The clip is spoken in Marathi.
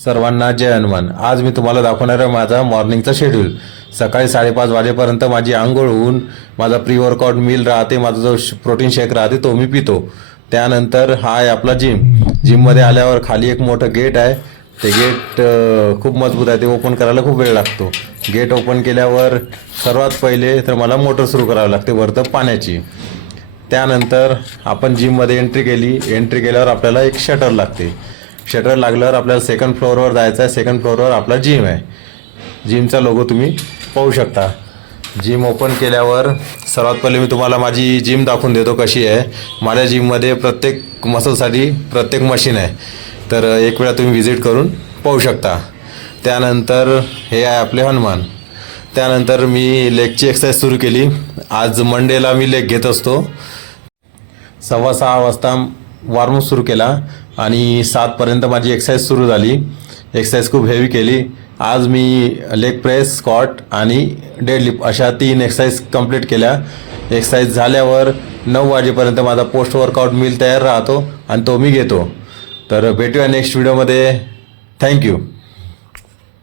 सर्वांना जय हनुमान। आज मी तुम्हाला दाखवणार आहे माझा मॉर्निंगचा शेड्यूल। सकाळी 5:30 वाजेपर्यंत माझी आंघोळ होऊन माझा प्री वर्कआउट मील राहते, माझा जो प्रोटीन शेक राहते तो मी पितो। त्यानंतर हा आहे आपला जिममध्ये आल्यावर खाली एक मोठं गेट आहे। ते गेट खूप मजबूत आहे, ते ओपन करायला खूप वेळ लागतो। गेट ओपन केल्यावर सर्वात पहिले तर मला मोटर सुरू करावी लागते वरतं पाण्याची। त्यानंतर आपण जिममध्ये एंट्री केली, एंट्री केल्यावर आपल्याला एक शटर लागते। शटर लागल्यावर आपल्याला सेकंड फ्लोअरवर जायचं आहे। सेकंड फ्लोअरवर आपला जिम आहे। जिमचा लोगो तुम्ही पाहू शकता। जिम ओपन केल्यावर सर्वात पहिले मी तुम्हाला माझी जिम दाखवून देतो कशी आहे। माझ्या जिममध्ये प्रत्येक मसलसाठी प्रत्येक मशीन आहे, तर एक वेळा तुम्ही व्हिजिट करून पाहू शकता। त्यानंतर हे आहे आपले हनुमान। त्यानंतर मी लेगची एक्सरसाइज सुरू केली। आज मंडेला मी लेग घेत असतो। 6:15 वाजता वॉर्मअप सुरू केला आणि 7 माझी एक्सरसाइज सुरू झाली। एक्सरसाइज खूप हेवी केली। आज मी लेग प्रेस, स्क्वॉट आणि डेडलिफ्ट अशा 3 एक्सरसाइज कंप्लीट केल्या। एक्सरसाइज झाल्यावर 9 वाजेपर्यंत माझा पोस्ट वर्कआउट मील तयार राहतो आणि तो मी घेतो। तर भेटूया नेक्स्ट व्हिडिओमध्ये। थँक्यू।